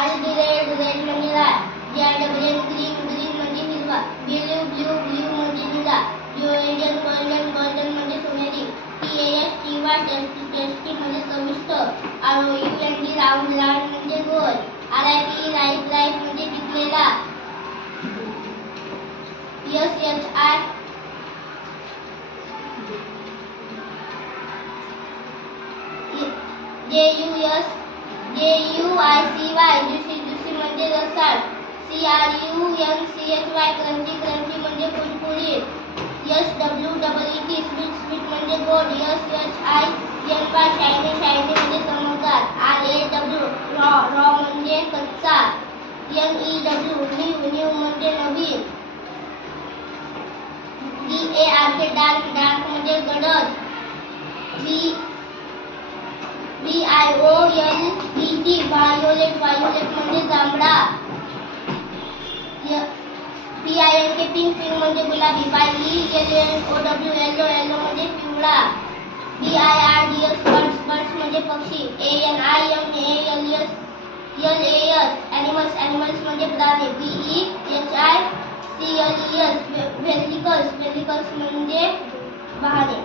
RD red म्हणजे लाल. GRN green म्हणजे हिरवा. ब्ल्यू म्हणजे निळा. गोल्डन म्हणजे सोनेरी. TASTY टेस्टी म्हणजे चविष्ट. ROUND राऊंड म्हणजे गोल. RIP राईट म्हणजे टिकलेला. SHI JUICY जुशी म्हणजे रसाळ. CRUNCHY क्रंची म्हणजे कुरकुरीत. SWEET स्वीट म्हणजे गोड. SHINY शायनी म्हणजे चमकदार. RAW रॉ म्हणजे कच्चा. NEW न्यू म्हणजे नवीन. DARK म्हणजे गडद. VIOLET व्हायोलेट म्हणजे जांभळा. PINK म्हणजे गुलाबी. YELLOW येलो म्हणजे पिवळा. BIRDS बर्ड्स म्हणजे पक्षी. ANIMALS ॲनिमल्स म्हणजे प्राणी. VEHICLES व्हेकल्स म्हणजे वाहने.